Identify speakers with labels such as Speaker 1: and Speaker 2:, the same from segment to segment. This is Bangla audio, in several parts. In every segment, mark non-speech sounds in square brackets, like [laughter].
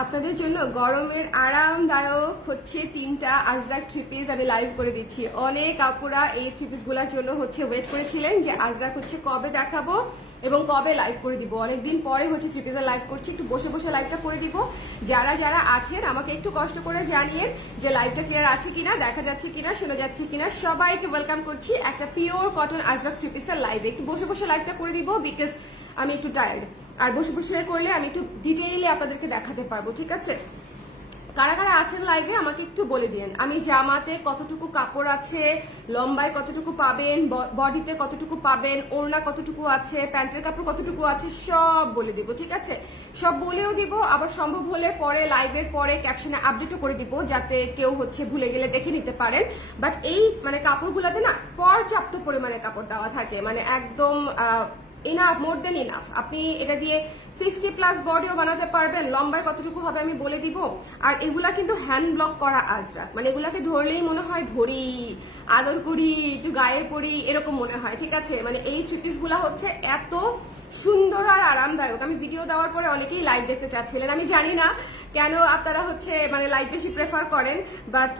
Speaker 1: আপনাদের জন্য গরমের আরামদায়ক হচ্ছে তিনটা আজরাক থ্রি পিস আমি লাইভ করে দিচ্ছি। অনেক আপুরা এই থ্রি পিসগুলার জন্য হচ্ছে ওয়েট করেছিলেন যে আজরাক হচ্ছে কবে দেখাবো এবং কবে লাইভ করে দিব। অনেকদিন পরে হচ্ছে থ্রি লাইভ করছি, একটু বসে বসে লাইভটা করে দিব। যারা যারা আছেন, আমাকে একটু কষ্ট করে জানিয়ে যে লাইভটা ক্লিয়ার আছে কিনা, দেখা যাচ্ছে কিনা, শোনা যাচ্ছে কিনা, সবাইকে ওয়েলকাম করছি একটা পিওর কটন আজরাক থ্রি লাইভে একটু বসে বসে লাইভটা করে দিব বিকজ আমি একটু টায়ার্ড আর বসে বসে করলে আমি একটু ডিটেইলে আপনাদেরকে দেখাতে পারব, ঠিক আছে? কারা কারা আছেন লাইভে আমাকে একটু বলে দিন। আমি জামাতে কতটুকু কাপড় আছে, লম্বায় কতটুকু পাবেন বডিতে কতটুকু পাবেন, ওড়না কতটুকু আছে, প্যান্টের কাপড় কতটুকু আছে, সব বলে দিব, ঠিক আছে? সব বলেও দিব, আবার সম্ভব হলে পরে লাইভের পরে ক্যাপশনে আপডেটও করে দিব, যাতে কেউ হচ্ছে ভুলে গেলে দেখে নিতে পারেন। বাট এই মানে কাপড়গুলোতে না পর্যাপ্ত পরিমাণে কাপড় দেওয়া থাকে মানে একদম ইনাফ মোর দেন ইনাফ আপনি এটা দিয়ে সিক্সটি প্লাস বডিও বানাতে পারবেন, লম্বায় কতটুকু হবে আমি বলে দিব। আর এগুলা কিন্তু হ্যান্ড ব্লক করা আজরা মানে এগুলাকে ধরলেই মনে হয় ধরি, আদর করি, একটু গায়ে পড়ি এরকম মনে হয়, ঠিক আছে? মানে এই থ্রি পিসগুলা হচ্ছে এত সুন্দর আর আরামদায়ক। আমি ভিডিও দেওয়ার পরে অনেকেই লাইভ দেখতে চাচ্ছিলেন। আমি জানি না কেন আপনারা হচ্ছে মানে লাইভ বেশি প্রেফার করেন বাট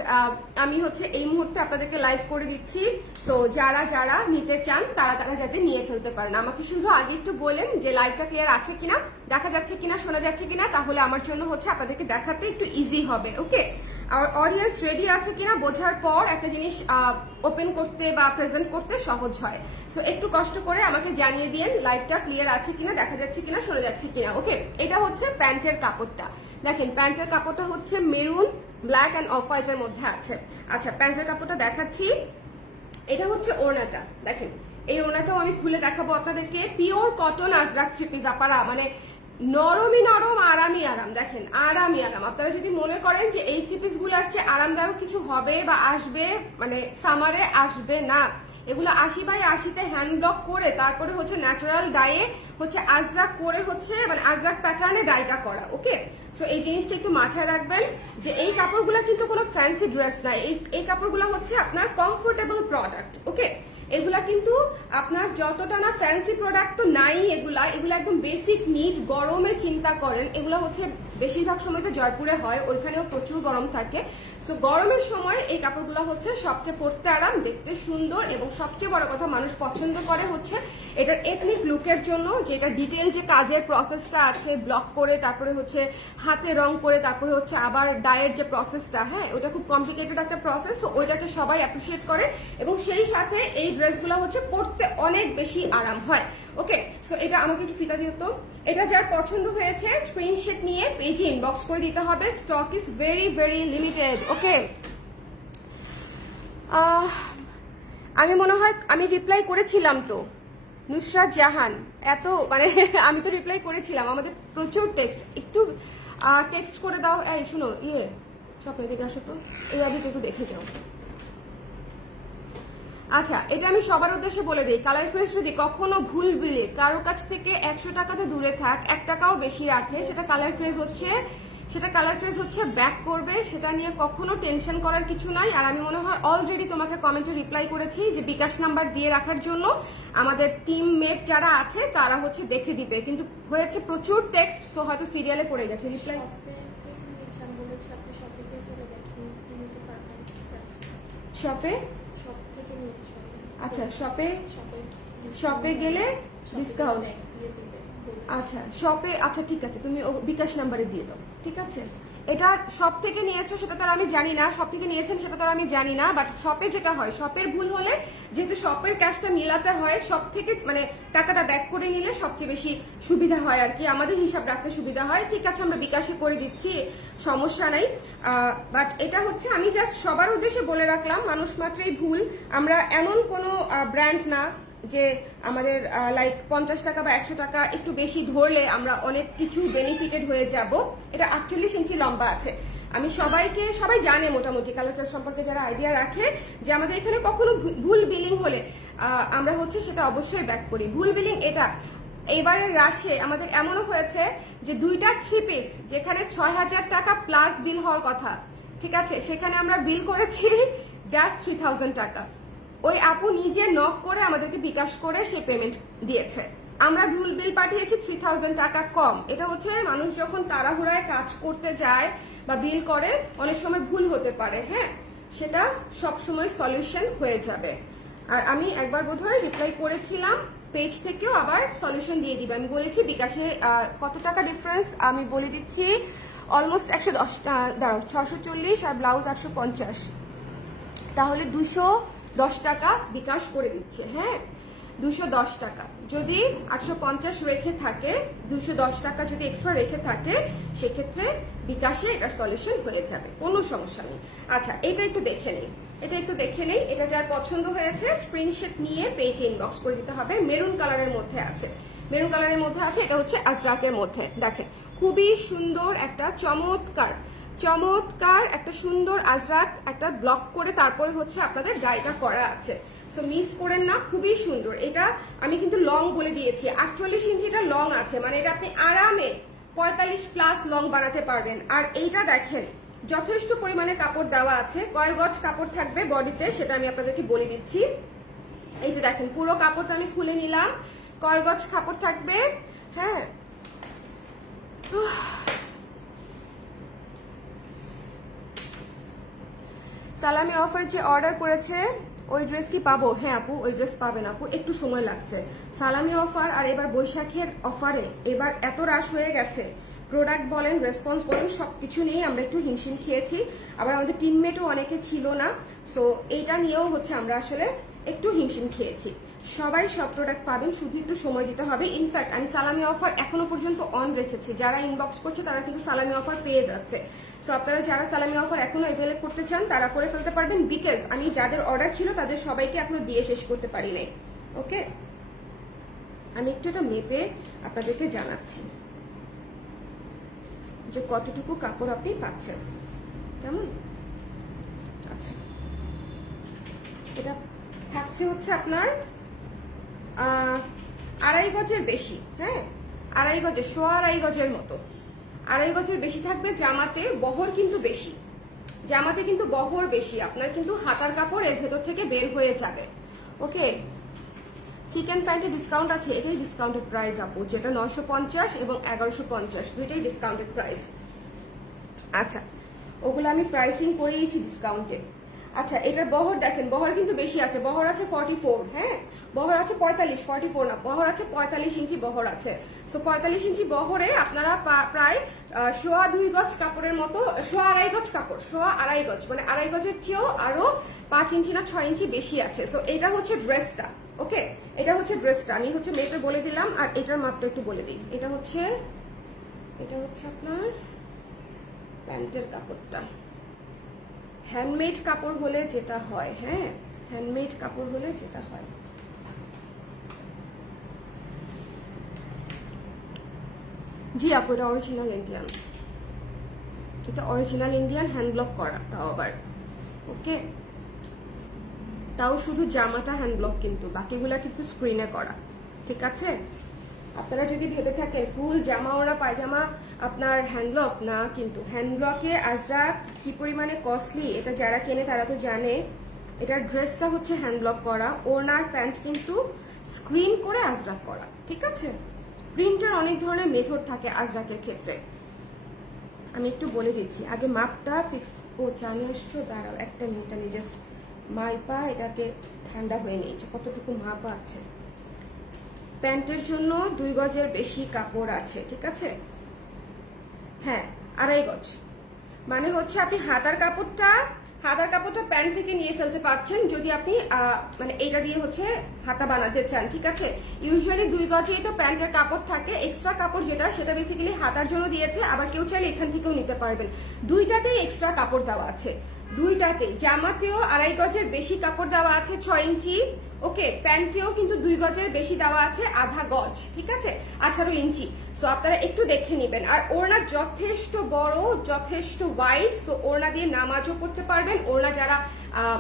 Speaker 1: আমি হচ্ছে এই মুহূর্তে আপনাদেরকে লাইভ করে দিচ্ছি। তো যারা যারা নিতে চান, তারা তারা যাতে নিয়ে ফেলতে পারেন। আমাকে শুধু আগে একটু বলেন যে লাইভটা ক্লিয়ার আছে কিনা, দেখা যাচ্ছে কিনা, শোনা যাচ্ছে কিনা, তাহলে আমার জন্য হচ্ছে আপনাদেরকে দেখাতে একটু ইজি হবে ওকে অডিয়েন্স রেডি আছে কিনা বোঝার পর একটা জিনিস ওপেন করতে বা প্রেজেন্ট করতে সহজ হয়। সো একটু কষ্ট করে আমাকে জানিয়ে দিন লাইফটা ক্লিয়ার আছে কিনা, দেখা যাচ্ছে কিনা, সরে যাচ্ছে কিনা ওকে এটা হচ্ছে প্যান্টের কাপড়টা। দেখেন, প্যান্টের কাপড়টা হচ্ছে মেরুন ব্ল্যাক অ্যান্ড অফ হোয়াইটের মধ্যে আছে। আচ্ছা প্যান্টের কাপড়টা দেখাচ্ছি। এটা হচ্ছে ওড়নাটা। দেখেন, এই ওড়নাটাও আমি খুলে দেখাবো আপনাদেরকে। Pure cotton Ajrak three piece আপারা মানে নরমই নরম, আরামই আরাম। দেখেন, আরামই আরাম। আপনারা যদি মনে করেন যে এই থ্রি পিসগুলার চেয়ে আরামদায়ক কিছু হবে বা আসবে মানে সামারে আসবে না। এগুলো আশি বাই আশিতে হ্যান্ড ব্লক করে তারপরে হচ্ছে ন্যাচারাল ডায়ে হচ্ছে আজরাক করে হচ্ছে মানে আজরাক প্যাটার্নে ডাইটা করা ওকে সো এই জিনিসটা একটু মাথায় রাখবেন যে এই কাপড়গুলো কিন্তু কোনো ফ্যান্সি ড্রেস এই এই কাপড়গুলো হচ্ছে আপনার কমফোর্টেবল প্রোডাক্ট ওকে এগুলা কিন্তু আপনার যতটা না ফ্যান্সি প্রোডাক্ট তো নাই এগুলা। এগুলা একদম বেসিক নিট গরমে চিন্তা করেন। এগুলো হচ্ছে বেশিরভাগ সময় তো জয়পুরে হয়, ওইখানেও প্রচুর গরম থাকে। সো গরমের সময় এই কাপড়গুলো হচ্ছে সবচেয়ে পরতে আরাম, দেখতে সুন্দর এবং সবচেয়ে বড় কথা মানুষ পছন্দ করে হচ্ছে এটার এথনিক লুকের জন্য যেটা ডিটেল যে কাজের প্রসেসটা আছে ব্লক করে, তারপরে হচ্ছে হাতে রং করে, তারপরে হচ্ছে আবার ডায়ের যে প্রসেসটা হ্যাঁ ওটা খুব কমপ্লিকেটেড একটা প্রসেস ওইটাকে সবাই অ্যাপ্রিসিয়েট করে এবং সেই সাথে এই ড্রেসগুলো হচ্ছে পরতে অনেক বেশি আরাম হয়। ওকে সো এটা আমাকে একটু ফিতা দিও তো। এটা যার পছন্দ হয়েছে স্ক্রিনশট নিয়ে পেজে ইনবক্স করে দিতে হবে। Stock is very very limited okay আমি মনে হয়, আমি রিপ্লাই করেছিলাম তো। নুসরাত জাহান, এত মানে [laughs] আমি তো রিপ্লাই করেছিলাম। আমাদের প্রচুর টেক্সট একটু টেক্সট করে দাও। এই, শুনো ইয়ে স্বপ্নের দিকে আসো তো। এই আদিকে একটু দেখে যাও। আচ্ছা এটা আমি সবার উদ্দেশ্যে বলে দিই। কালার প্রেস যদি কখনো ভুল বিলে কারও কাছ থেকে একশো টাকাতে দূরে থাক, এক টাকাও বেশি রাখে, সেটা কালার প্রেস হচ্ছে, সেটা কালার প্রেস হচ্ছে ব্যাক করবে, সেটা নিয়ে কখনো টেনশন করার কিছু নাই। আর আমি মনে হয় অলরেডি তোমাকে কমেন্টে রিপ্লাই করেছি যে বিকাশ নাম্বার দিয়ে রাখার জন্য আমাদের টিম মেট যারা আছে, তারা হচ্ছে দেখে দিবে। কিন্তু হয়েছে প্রচুর টেক্সট সো হয়তো সিরিয়ালে পড়ে গেছে। রিপ্লাই শপে আচ্ছা শপে শপে গেলে ডিসকাউন্ট আচ্ছা শপে আচ্ছা ঠিক আছে তুমি বিকাশ নাম্বারে দিয়ে দাও ঠিক আছে? এটা সব থেকে নিয়েছো সেটা তো আমি জানি না, সব থেকে নিয়েছেন সেটা তো আমি জানি না বাট শপে যেটা হয় শপের ভুল হলে যেহেতু শপের ক্যাশটা মিলাতে হয়, সব থেকে মানে টাকাটা ব্যাক করে নিলে সবচেয়ে বেশি সুবিধা হয় আর কি। আমাদের হিসাব রাখতে সুবিধা হয়। ঠিক আছে, আমরা বিকাশে করে দিচ্ছি, সমস্যা নাই। বাট এটা হচ্ছে আমি জাস্ট সবার উদ্দেশ্যে বলে রাখলাম, মানুষ মাত্রই ভুল। আমরা এমন কোনো ব্র্যান্ড না যে আমাদের লাইক পঞ্চাশ টাকা বা একশো টাকা একটু বেশি ধরলে আমরা অনেক কিছু বেনিফিটেড হয়ে যাব। এটা আটচল্লিশ ইঞ্চি লম্বা আছে। আমি সবাইকে, সবাই জানে মোটামুটি কালার সম্পর্কে যারা আইডিয়া রাখে যে আমাদের এখানে কখনো ভুল বিলিং হলে আমরা হচ্ছে সেটা অবশ্যই ব্যাক করি। ভুল বিলিং এটা, এবারের রাশে আমাদের এমনও হয়েছে যে দুইটা থ্রি পিস যেখানে ছয় হাজার টাকা প্লাস বিল হওয়ার কথা, ঠিক আছে? সেখানে আমরা বিল করেছি জাস্ট থ্রি থাউজেন্ড টাকা। ওই আপু নিজে নক করে আমাদেরকে বিকাশ করে সে পেমেন্ট দিয়েছে। আমরা ভুল বিল পাঠিয়েছি থ্রি থাউজেন্ড টাকা কম। এটা হচ্ছে মানুষ যখন তাড়াহুড়ায় কাজ করতে যায় বা বিল করে, অনেক সময় ভুল হতে পারে হ্যাঁ? সেটা সব সময় সলিউশন হয়ে যাবে। আর আমি একবার বোধহয় রিপ্লাই করেছিলাম পেজ থেকেও আবার সলিউশন দিয়ে দিবে। আমি বলেছি, বিকাশে কত টাকা ডিফারেন্স আমি বলে দিচ্ছি অলমোস্ট একশো দশ দাঁড়াও, ছশো চল্লিশ আর ব্লাউজ আটশো পঞ্চাশ। তাহলে দুশো দশ টাকা বিকাশ করে দিচ্ছে হ্যাঁ? দুশো দশ টাকা। যদি আটশো পঞ্চাশ রেখে থাকে, দুশো দশ টাকা যদি এক্সট্রা রেখে থাকে, সেক্ষেত্রে বিকাশে এটার সলিউশন হয়ে যাবে, কোনো সমস্যা নেই। আচ্ছা এটা একটু দেখে নেই। এটা একটু দেখে নেই। এটা যার পছন্দ হয়েছে স্ক্রিনশট নিয়ে পেজে ইনবক্স করে দিতে হবে। মেরুন কালারের মধ্যে আছে। মেরুন কালারের মধ্যে আছে, এটা হচ্ছে আজরাকের মধ্যে। দেখেন, খুবই সুন্দর একটা চমৎকার চমৎকার, একটা সুন্দর আজরাক, একটা ব্লক করে তারপরে হচ্ছে আপনাদের গায়েটা করা আছে। সো মিস করেন না, খুবই সুন্দর। এটা আমি কিন্তু লং বলে দিয়েছি। আটচল্লিশ ইঞ্চিটা লং আছে মানে এটা আপনি আরামে পঁয়তাল্লিশ প্লাস লং বানাতে পারবেন। আর এইটা দেখেন, যথেষ্ট পরিমাণে কাপড় দেওয়া আছে। কয় গজ কাপড় থাকবে বডিতে, সেটা আমি আপনাদেরকে বলে দিচ্ছি। এই যে দেখেন, পুরো কাপড়টা আমি খুলে নিলাম। কয় গজ কাপড় থাকবে? হ্যাঁ। সালামি অফার যে অর্ডার করেছে, ওই ড্রেস কি পাবো? হ্যাঁ আপু, ওই ড্রেস পাবেন আপু, একটু সময় লাগছে। সালামি অফার, আর এবার বৈশাখের অফারে, এবার এত রাশ হয়ে গেছে। প্রোডাক্ট বলেন রেসপন্স বলেন সব কিছু নিয়েই আমরা একটু হিমশিম খেয়েছি। আবার আমাদের টিমমেটও অনেকে ছিল না সো এইটা নিয়েও হচ্ছে আমরা আসলে একটু হিমশিম খেয়েছি। সবাই সব প্রোডাক্ট পাবেন, শুধু একটু সময় দিতে হবে। ইনফ্যাক্ট আমি সালামি অফার এখনও পর্যন্ত অন রেখেছি। যারা ইনবক্স করছে, তারা কিন্তু সালামি অফার পেয়ে যাচ্ছে। সো আপনারা যারা সালামি অফার এখনও অ্যাভেলেব করতে চান, তারা করে ফেলতে পারবেন। বিকজ আমি যাদের অর্ডার ছিল, তাদের সবাইকে এখনও দিয়ে শেষ করতে পারি নাই। ওকে আমি একটু এটা মেপে আপনাদেরকে জানাচ্ছি। যে কতটুকু কাপড় আপনি পাচ্ছেন। কেমন? আচ্ছা। এটা থাকছে হচ্ছে আপনার আড়াই গজের বেশি হ্যাঁ? আড়াই গজের, সোয়া আড়াই গজের মতো। আড়াই বছর বেশি থাকবে, জামাতে বহর কিন্তু বেশি। জামাতে কিন্তু বহর বেশি, আপনার কিন্তু হাতার কাপড় এর ভেতর থেকে বের হয়ে যাবে। ওকে? চিকেন প্যান্টে ডিসকাউন্ট আছে, এটাই ডিসকাউন্টেড প্রাইস আপু, যেটা নশো পঞ্চাশ এবং এগারোশো পঞ্চাশ, দুইটাই ডিসকাউন্টেড প্রাইস আচ্ছা ওগুলো আমি প্রাইসিং করে দিয়েছি ডিসকাউন্টে আচ্ছা এটার বহর দেখেন, বহর কিন্তু বেশি আছে। বহর আছে ফর্টি ফোর হ্যাঁ? বহর আছে পঁয়তাল্লিশ ফর্টি ফোর না, বহর আছে পঁয়তাল্লিশ ইঞ্চি বহর আছে। সো পঁয়তাল্লিশ ইঞ্চি বহরে আপনারা প্রায় সোয়া দুই গজ কাপড়ের মতো, সোয়া আড়াই গজ কাপড়, সোয়া আড়াই গজ মানে আড়াই গজের চেয়েও আরও পাঁচ ইঞ্চি না ছয় ইঞ্চি বেশি আছে। তো এটা হচ্ছে ড্রেসটা, ওকে? এটা হচ্ছে ড্রেসটা, আমি হচ্ছে মেপে বলে দিলাম, আর এটার মাপটা একটু বলে দিই। এটা হচ্ছে এটা হচ্ছে আপনার প্যান্টের কাপড়টা। হ্যান্ডমেড কাপড় হলে যেটা হয় হ্যাঁ? হ্যান্ডমেড কাপড় হলে যেটা হয়। জি আপু, এটা অরিজিনাল ইন্ডিয়ান এটা অরিজিনাল ইন্ডিয়ান হ্যান্ড ব্লক করা, তাও আবার। ওকে তাও শুধু জামাটা হ্যান্ড ব্লক কিন্তু, বাকিগুলা কিন্তু স্ক্রিনে করা। ঠিক আছে? আপনারা যদি ভেবে থাকেন, ফুল, জামা ওরা পায়জামা, আপনার হ্যান্ডব্লক না কিন্তু হ্যান্ডব্লকে আজরা কি পরিমাণে কস্টলি এটা যারা কেনে তারা তো জানে। এটার ড্রেসটা হচ্ছে হ্যান্ডব্লক করা, ওড়নার প্যান্ট কিন্তু স্ক্রিন করে আজরাক করা, ঠিক আছে? প্রিন্টের অনেক ধরনের মেথড থাকে আজরাকের ক্ষেত্রে। আমি একটু বলে দিচ্ছি, আগে মাপটা ফিক্স ও জানিয়ে আসছো, দাঁড়াও, একটা মিনিট আমি জাস্ট মাইপা এটাকে ঠান্ডা হয়ে নিয়েছে, কতটুকু মাপ আছে? প্যান্টের জন্য দুই গজের বেশি কাপড় আছে, ঠিক আছে? হ্যাঁ আড়াই গজ। মানে হচ্ছে আপনি হাতার কাপড়টা হাতার কাপড়টা প্যান্ট থেকে নিয়ে ফেলতে পারছেন যদি আপনি মানে এটা দিয়ে হচ্ছে হাতা বানাতে চান, ঠিক আছে? ইউজুয়ালি দুই গজেই তো প্যান্টের কাপড় থাকে এক্সট্রা কাপড় যেটা, সেটা বেসিক্যালি হাতার জন্য দিয়েছে, আবার কেউ চাইলে এখান থেকেও নিতে পারবেন। দুইটাতেই এক্সট্রা কাপড় দেওয়া আছে। দুইটাতেই। জামাতেও আড়াই গজের বেশি কাপড় দেওয়া আছে ছয় ইঞ্চি। ওকে, প্যান্টেও কিন্তু দুই গজের বেশি দেওয়া আছে আধা গজ, ঠিক আছে? আঠারো ইঞ্চি। সো আপনারা একটু দেখে নেবেন। আর ওড়না যথেষ্ট বড়, যথেষ্ট ওয়াইড সো ওড়না দিয়ে নামাজও পড়তে পারবেন। ওড়না যারা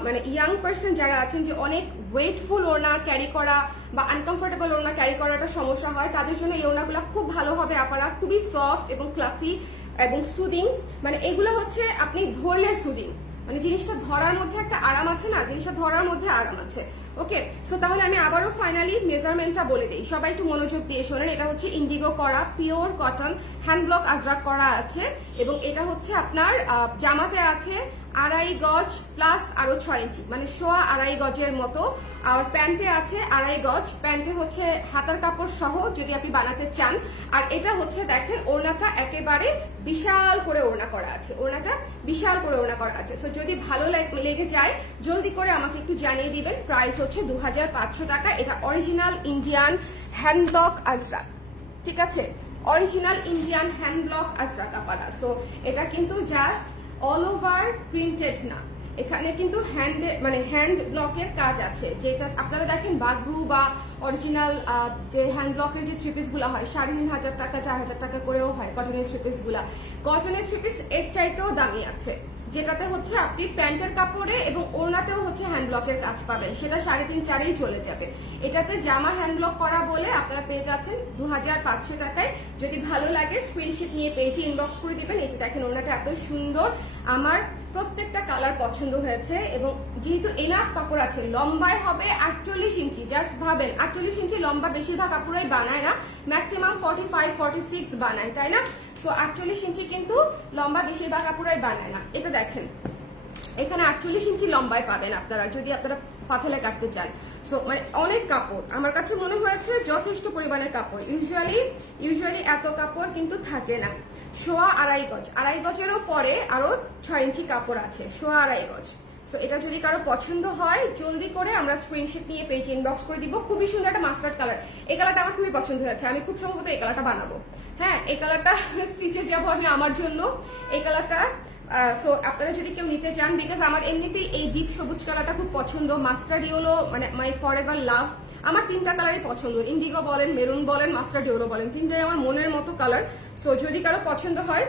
Speaker 1: মানে ইয়াং পার্সন যারা আছেন যে অনেক ওয়েটফুল ওড়না ক্যারি করা বা আনকমফোর্টেবল ওড়না ক্যারি করাটা সমস্যা হয়, তাদের জন্য এই ওড়নাগুলো খুব ভালো হবে। আপনারা খুবই সফট এবং ক্লাসি এবং সুদিং মানে এগুলো হচ্ছে আপনি ধরলে সুদিং মানে জিনিসটা ধরার মধ্যে একটা আরাম আছে না? জিনিসটা ধরার মধ্যে আরাম আছে। ওকে সো তাহলে আমি আবারও ফাইনালি মেজারমেন্টটা বলে দিই। সবাই একটু মনোযোগ দিয়ে শোনেন, এটা হচ্ছে ইন্ডিগো করা pure cotton hand block Ajrak করা আছে এবং এটা হচ্ছে আপনার জামাতে আছে আড়াই গজ প্লাস আরও ছয় ইঞ্চি মানে সোয়া আড়াই গজের মতো। আর প্যান্টে আছে আড়াই গজ, প্যান্টে হচ্ছে হাতার কাপড় সহ যদি আপনি বানাতে চান। আর এটা হচ্ছে দেখেন, ওড়নাটা একেবারে বিশাল করে ওড়না করা আছে, ওড়নাটা বিশাল করে ওড়না করা আছে। সো যদি ভালো লেগে যায়, জলদি করে আমাকে একটু জানিয়ে দিবেন প্রাইস হচ্ছে দু হাজার পাঁচশো টাকা। এটা original Indian hand block Ajrak ঠিক আছে? Original Indian hand block Ajrak আপারা so এটা কিন্তু জাস্ট অল ওভার প্রিন্টেড না। এখানে কিন্তু হ্যান্ড মানে হ্যান্ড ব্লকের কাজ আছে। যেটা আপনারা দেখেন বাগরু বা অরিজিনাল যে হ্যান্ড ব্লকের যে থ্রিপিসগুলো গুলো হয়, সাড়ে তিন হাজার টাকা, চার হাজার টাকা করেও হয় কটনের থ্রি গুলা। কটনের থ্রি পিস এর চাইতেও দামি আছে। যেটাতে হচ্ছে আপনি প্যান্টের কাপড়ে এবং ওড়নাতেও হচ্ছে হ্যান্ড ব্লকের কাজ পাবেন। সেটা সাড়ে তিন চারেই চলে যাবে। এটাতে জামা হ্যান্ড ব্লক করা বলে আপনারা পেয়ে যাচ্ছেন দু হাজার পাঁচশো টাকায়। যদি ভালো লাগে স্ক্রিনশিট নিয়ে পেয়েছি ইনবক্স করে দিবেন। এই যে দেখেন ওনাটা এত সুন্দর। আমার প্রত্যেকটা কালার পছন্দ হয়েছে এবং যেহেতু এনাফ কাপড় আছে, লম্বায় হবে আটচল্লিশ ইঞ্চি। জাস্ট ভাবেন, আটচল্লিশ ইঞ্চি লম্বা বেশিরভাগ কাপড়াই বানায় না। Maximum forty five forty six বানায়, তাই না? সো আটচল্লিশ ইঞ্চি কিন্তু লম্বা বেশিরভাগ কাপড়াই বানায় না। এটা দেখেন। এখানে আটচল্লিশ ইঞ্চি লম্বায় পাবেন আপনারা, যদি আপনারা পাথেলে কাটতে চান। সো মানে অনেক কাপড়। আমার কাছে মনে হয়েছে যথেষ্ট পরিমাণে কাপড়। ইউজুয়ালি ইউজুয়ালি এত কাপড় কিন্তু থাকে না। সোয়া আড়াই গজ। আড়াই গজেরও পরে আরও ছয় ইঞ্চি কাপড় আছে, সোয়া আড়াই গজ। সো এটা যদি কারও পছন্দ হয়, জলদি করে আমরা স্ক্রিনশট নিয়ে পেজ ইনবক্স করে দিব। খুবই সুন্দর একটা মাস্টার্ড কালার এই কালারটা আমার খুবই পছন্দ হয়েছে। আমি খুব সম্ভবত এই কালারটা বানাবো। হ্যাঁ এই কালারটা স্টিচে যাব আমি আমার জন্য। এই কালারটা সো আপনারা যদি কেউ নিতে চান বিকজ আমার এমনিতেই এই ডিপ সবুজ কালারটা খুব পছন্দ। মাস্টার্ড ইয়েলো মানে মাই ফর এভার লাভ আমার তিনটা কালারই পছন্দ। ইন্ডিগো বলেন মেরুন বলেন মাস্টার্ড ইয়েলো বলেন, তিনটাই আমার মনের মতো কালার সো যদি কারও পছন্দ হয়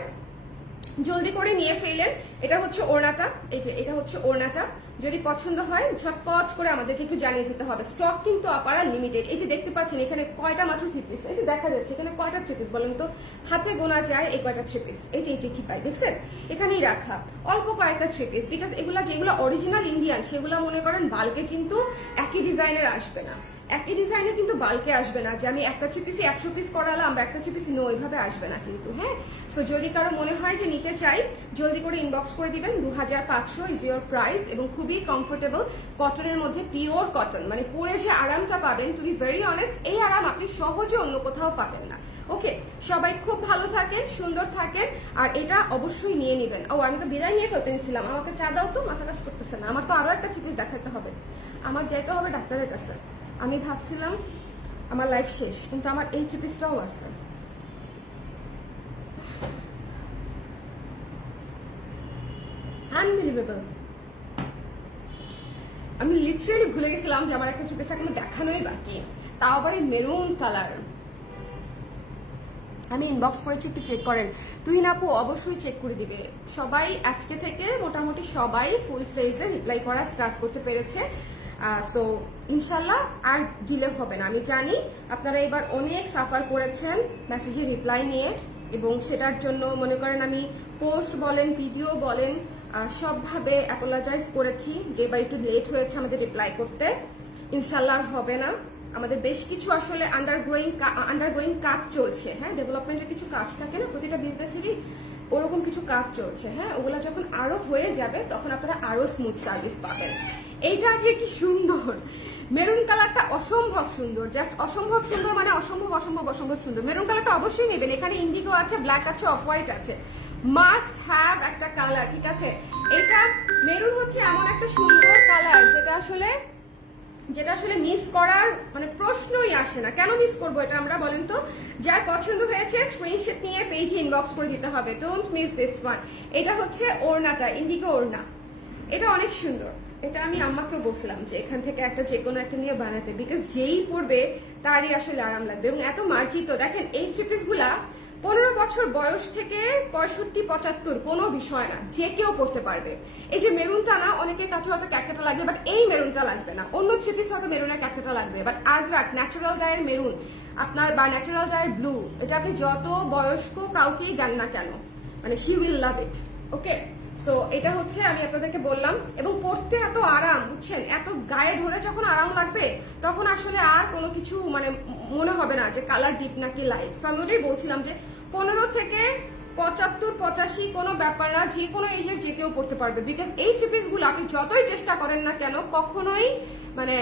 Speaker 1: জলদি করে নিয়ে ফেলেন। এটা হচ্ছে ওড়নাটা। এই যে, এটা হচ্ছে ওড়নাটা। যদি পছন্দ হয়, ঝটপট করে আমাদেরকে একটু জানিয়ে দিতে হবে। স্টক কিন্তু আপারা লিমিটেড এই যে দেখতে পাচ্ছেন, এখানে কয়টা মাত্র থ্রি পিস এই যে দেখা যাচ্ছে, এখানে কয়টা থ্রি পিস বলেন তো? হাতে গোনা যায় এই কয়টা থ্রি পিস এই যে এটি চিপাই দেখছেন? এখানেই রাখা। অল্প কয়েকটা থ্রি পিস বিকজ এগুলা যেগুলো অরিজিনাল ইন্ডিয়ান সেগুলো মনে করেন বাল্কে কিন্তু একই ডিজাইনের আসবে না। একই ডিজাইনে কিন্তু বাল্কে আসবে না। যে আমি একটা থ্রি পিসি একশো পিস করালাম একটা থ্রি পিসি নো ওইভাবে আসবে না কিন্তু হ্যাঁ? সো যদি কারও মনে হয় যে নিতে চাই, জলদি করে ইনবক্স করে দিবেন। দু হাজার পাঁচশো ইজ ইয়োর প্রাইস এবং খুবই কমফোর্টেবল কটনের মধ্যে পিওর কটন মানে পরে যে আরামটা পাবেন তুমি ভেরি অনেস্ট এই আরাম আপনি সহজে অন্য কোথাও পাবেন না। ওকে সবাই খুব ভালো থাকেন, সুন্দর থাকেন, আর এটা অবশ্যই নিয়ে নেবেন। ও, আমি তো বিদায় নিয়ে ফেলতে নিছিলাম। আমাকে চা দাও তো, মাথা কাজ করতেছে না। আমার তো আরও একটা চিপিস দেখাতে হবে। আমার যাইতে হবে ডাক্তারের কাছে। আমি ভাবছিলাম আমার লাইফ শেষ, কিন্তু আমার এই চিপিসটাও আছে। আনবিলিভেবল আমি লিটারেলি ভুলে গেছিলাম যে আমার একটা চিপিস এখনও দেখানোই বাকি। তাও আবার মেরুন কালার আমি ইনবক্স করেছি, একটু চেক করেন। তুহিন আপু অবশ্যই চেক করে দিবে। সবাই আজকে থেকে মোটামুটি সবাই ফুল ফ্রেজে রিপ্লাই করা স্টার্ট করতে পেরেছে। সো ইনশাল্লাহ আর ডিলে হবে না। আমি জানি আপনারা এবার অনেক সাফার করেছেন মেসেজের রিপ্লাই নিয়ে এবং সেটার জন্য মনে করেন আমি পোস্ট বলেন ভিডিও বলেন সবভাবে অ্যাপোলজাইজ করেছি যে এবার একটু লেট হয়েছে আমাদের রিপ্লাই করতে। ইনশাল্লাহ আর হবে না। আমাদের বেশ কিছু আসলে আন্ডারগ্রোয়িং আন্ডারগোয়িং কাজ চলছে হ্যাঁ? ডেভেলপমেন্টের কিছু কাজ থাকে না, প্রতিটা বিজনেসেরই ওরকম কিছু কাজ চলছে হ্যাঁ? ওগুলো যখন আরও হয়ে যাবে, তখন আপনারা আরও স্মুথ সার্ভিস পাবেন। এইটা যে কি সুন্দর। মেরুন কালারটা অসম্ভব সুন্দর। জাস্ট অসম্ভব সুন্দর মানে অসম্ভব অসম্ভব অসম্ভব সুন্দর। মেরুন কালারটা অবশ্যই নেবেন। এখানে ইন্ডিগো আছে ব্ল্যাক আছে অফ হোয়াইট আছে। মাস্ট হ্যাভ একটা কালার ঠিক আছে? এটা মেরুন হচ্ছে এমন একটা সুন্দর কালার যেটা আসলে যেটা আসলে মিস করার মানে প্রশ্নই আসে না। কেন মিস করব এটা আমরা বলেন তো? যার পছন্দ হয়েছে স্ক্রিনশট নিয়ে পেজে ইনবক্স করে দিতে হবে। ডোন্ট মিস দিস ওয়ান এটা হচ্ছে ওড়নাটা ইন্ডিগো ওড়না। এটা অনেক সুন্দর। এটা আমি আম্মাকেও বলছিলাম যে এখান থেকে একটা যে কোনো একটা নিয়ে বানাতে বিকজ যেই পরবে তারই আসলে আরাম লাগবে। এবং এত মার্জিত, দেখেন এই থ্রি গুলা পনেরো বছর বয়স থেকে পঁয়ষট্টি, পঁচাত্তর কোনো বিষয় না, যে কেউ পড়তে পারবে। এই যে মেরুনটা না, অনেকের কাছে হয়তো ক্যাটকাটা লাগবে বাট এই মেরুনটা লাগবে না। অন্য থ্রি পিস হয়তো মেরুনের ক্যাটকাটা লাগবে বাট আজরাক ন্যাচারাল ডায়ের মেরুন, আপনার বা ন্যাচারাল ডায়ের ব্লু এটা আপনি যত বয়স্ক কাউকেই দেন না কেন মানে she will love it okay so এটা হচ্ছে আমি আপনাদেরকে বললাম, এবং পড়তে এত আরাম, বুঝছেন? এত গায়ে ধরে যখন আরাম লাগবে, তখন আসলে আর কোনো কিছু মানে মনে হবে না যে কালার ডিপ নাকি লাইট তো আমি ওটাই বলছিলাম যে পনেরো থেকে পঁচাত্তর, পঁচাশি কোনো ব্যাপার না, যে কোনো এজের যে কেউ পড়তে পারবে। বিকজ এই থ্রি গুলো আপনি যতই চেষ্টা করেন না কেন, কখনোই মানে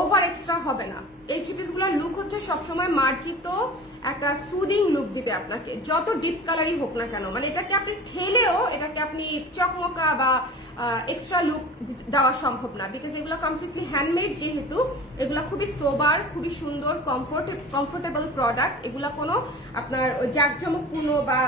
Speaker 1: ওভার এক্সট্রা হবে না। এই থ্রি গুলোর লুক হচ্ছে সবসময় মার্জিত একটা সুদিং লুক দিবে আপনাকে। যত ডিপ কালারই হোক না কেন মানে এটাকে আপনি ঠেলেও এটাকে আপনি চকমকা বা এক্সট্রা লুক দেওয়া সম্ভব না। বিকজ এগুলো কমপ্লিটলি হ্যান্ডমেড যেহেতু, এগুলো খুবই সোবার খুবই সুন্দর কমফোর্ট কমফোর্টেবল প্রোডাক্ট এগুলো কোনো আপনার জাঁকজমকপূর্ণ বা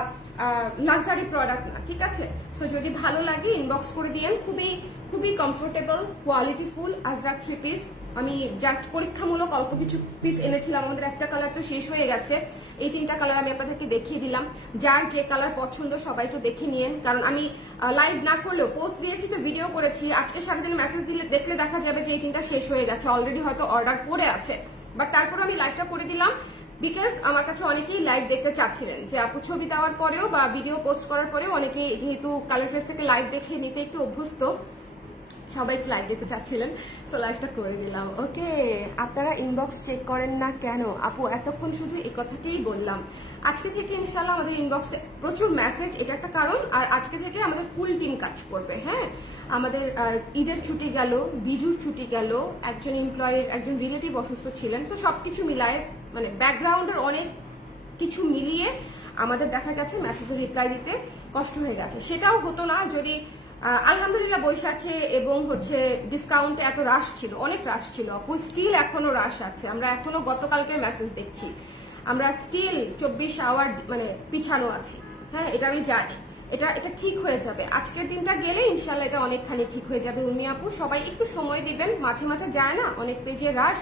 Speaker 1: লাক্সারি প্রোডাক্ট না, ঠিক আছে? সো যদি ভালো লাগে ইনবক্স করে দিয়েন। খুবই খুবই comfortable qualityful Ajrak three piece আমি জাস্ট পরীক্ষামূলক অল্প কিছু পিস এনেছিলাম, আমাদের একটা কালার তো শেষ হয়ে গেছে। এই তিনটা কালার আমি আপনাদেরকে দেখিয়ে দিলাম। যার যে কালার পছন্দ, সবাই তো দেখে নিয়েন। কারণ আমি লাইভ না করলেও পোস্ট দিয়েছি তো ভিডিও করেছি। আজকে সারাদিন মেসেজ দিলে দেখলে দেখা যাবে যে এই তিনটা শেষ হয়ে গেছে। অলরেডি হয়তো অর্ডার করে আছে। বাট তারপর আমি লাইভটা করে দিলাম বিকজ আমার কাছে অনেকেই লাইভ দেখতে চাচ্ছিলেন। যে আপু ছবি দেওয়ার পরেও বা ভিডিও পোস্ট করার পরেও অনেকেই যেহেতু কালার প্রেস থেকে লাইভ দেখে নিতে একটু অভ্যস্ত সবাই লাইভ দিতে চাচ্ছিলেন সো লাইভটা করে দিলাম। ওকে আপনারা ইনবক্স চেক করেন না কেন? আপু, এতক্ষণ শুধু এই কথাটাই বললাম। আজকে থেকে ইনশাল্লাহ আমাদের ইনবক্সে প্রচুর মেসেজ এটা একটা কারণ। আর আজকে থেকে আমাদের ফুল টিম কাজ করবে হ্যাঁ? আমাদের ঈদের ছুটি গেল, বিজুর ছুটি গেল, একজন এমপ্লয়ি একজন রিলেটিভ অসুস্থ ছিলেন, তো সবকিছু মিলায় মানে ব্যাকগ্রাউন্ডের অনেক কিছু মিলিয়ে আমাদের দেখা গেছে মেসেজের রিপ্লাই দিতে কষ্ট হয়ে গেছে। সেটাও হতো না যদি আলহামদুলিল্লাহ বৈশাখে এবং হচ্ছে ডিসকাউন্টে এত রাশ ছিল, অনেক রাশ ছিল। স্টিল এখনও রাশ আছে। আমরা এখনও গতকালকের মেসেজ দেখছি। আমরা স্টিল চব্বিশ আওয়ার মানে পিছানো আছি। হ্যাঁ এটা আমি জানি। এটা এটা ঠিক হয়ে যাবে। আজকের দিনটা গেলে ইনশাল্লাহ এটা অনেকখানি ঠিক হয়ে যাবে। উর্মি আপু, সবাই একটু সময় দিবেন। মাঝে মাঝে যায় না, অনেক পেজে রাশ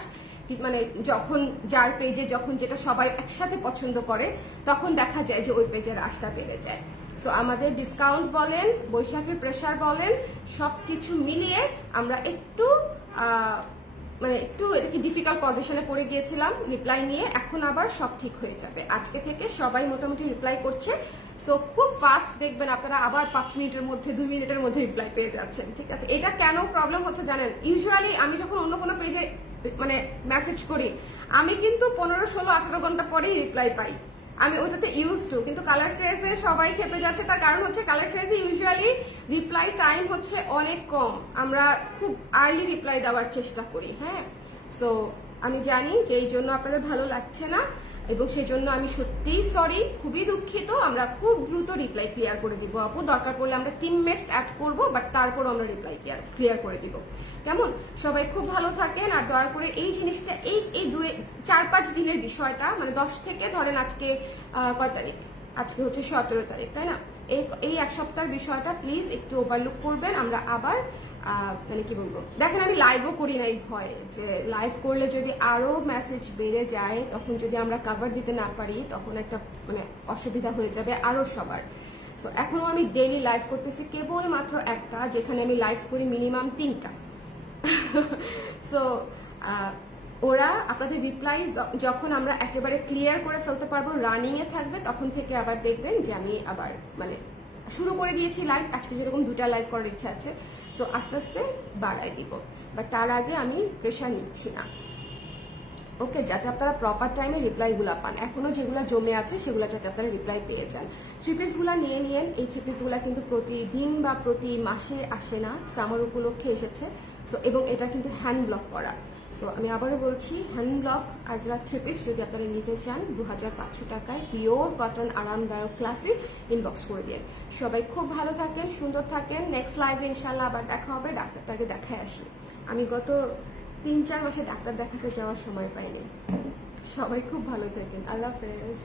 Speaker 1: মানে যখন, যার পেজে যখন যেটা সবাই একসাথে পছন্দ করে, তখন দেখা যায় যে ওই পেজের রাশটা বেড়ে যায়। সো আমাদের ডিসকাউন্ট বলেন, বৈশাখের প্রেশার বলেন, সবকিছু মিলিয়ে আমরা একটু মানে একটু এটাকে ডিফিকাল্ট পজিশনে পড়ে গিয়েছিলাম রিপ্লাই নিয়ে, এখন আবার সব ঠিক হয়ে যাবে। আজকে থেকে সবাই মোটামুটি রিপ্লাই করছে। সো খুব ফাস্ট দেখবেন আপনারা আবার পাঁচ মিনিটের মধ্যে, দুই মিনিটের মধ্যে রিপ্লাই পেয়ে যাচ্ছেন, ঠিক আছে? এটা কেন প্রবলেম হচ্ছে জানেন? ইউজুয়ালি আমি যখন অন্য কোনো পেজে মানে মেসেজ করি, আমি কিন্তু পনেরো, ষোলো, আঠারো ঘণ্টা পরেই রিপ্লাই পাই। আমি ওইটাতে ইউজ টু কিন্তু কালার ক্রেজে সবাই খেপে যাচ্ছে। তার কারণ হচ্ছে কালার ক্রেজে ইউজুয়ালি রিপ্লাই টাইম হচ্ছে অনেক কম। আমরা খুব আর্লি রিপ্লাই দেওয়ার চেষ্টা করি হ্যাঁ? সো আমি জানি যে এই জন্য আপনাদের ভালো লাগছে না। এবং সেই জন্য আমি সত্যিই সরি খুবই দুঃখিত। আমরা খুব দ্রুত রিপ্লাই ক্লিয়ার করে দিব আপু। দরকার পড়লে আমরা টিমমেটস অ্যাড করব বাট তারপর আমরা রিপ্লাই ক্লিয়ার ক্লিয়ার করে দিব। কেমন? সবাই খুব ভালো থাকেন, আর দয়া করে এই জিনিসটা, এই এই দুই, চার, পাঁচ দিনের বিষয়টা মানে দশ থেকে ধরেন আজকে কয় তারিখ? আজকে হচ্ছে সতেরো তারিখ, তাই না? এই এক সপ্তাহের বিষয়টা প্লিজ একটু ওভারলুক করবেন। আমরা আবার মানে কি বলব? দেখেন, আমি লাইভও করি না এই ভয়ে যে লাইভ করলে যদি আরও মেসেজ বেড়ে যায়, তখন যদি আমরা কাভার দিতে না পারি, তখন একটা মানে অসুবিধা হয়ে যাবে আরও সবার। সো এখনও আমি ডেইলি লাইভ করতেছি কেবল মাত্র একটা, যেখানে আমি লাইভ করি মিনিমাম তিনটা। [laughs] সো ওরা আপনাদের রিপ্লাই যখন আমরা একেবারে ক্লিয়ার করে ফেলতে পারব রানিং এ থাকবে, তখন থেকে আবার দেখবেন যে আমি আবার মানে শুরু করে দিয়েছি লাইভ আজকে যেরকম দুটা লাইভ করার ইচ্ছা আছে। সো আস্তে আস্তে বাড়াই দিব। বাট তার আগে আমি প্রেশার নিচ্ছি না। ওকে যাতে আপনারা প্রপার টাইমে রিপ্লাইগুলো পান। এখনও যেগুলো জমে আছে, সেগুলো যাতে আপনারা রিপ্লাই পেয়ে যান। থ্রি পিসগুলো নিয়ে নিয়েন। এই থ্রি পিসগুলো কিন্তু প্রতিদিন বা প্রতি মাসে আসে না। সামার উপলক্ষে এসেছে। সো এবং এটা কিন্তু হ্যান্ড ব্লক করা। সো আমি আবারও বলছি hand block Ajrak three piece যদি আপনারা নিতে চান দু হাজার পাঁচশো টাকায় পিওর কটন আরামদায়ক ক্লাসিক ইনবক্স করে দিন। সবাই খুব ভালো থাকেন, সুন্দর থাকেন। নেক্সট লাইভে ইনশাল্লাহ আবার দেখা হবে, ডাক্তারটাকে দেখায় আসি। আমি গত তিন চার মাসে ডাক্তার দেখাতে যাওয়ার সময় পাইনি। সবাই খুব ভালো থাকেন। আল্লাহ হাফেজ।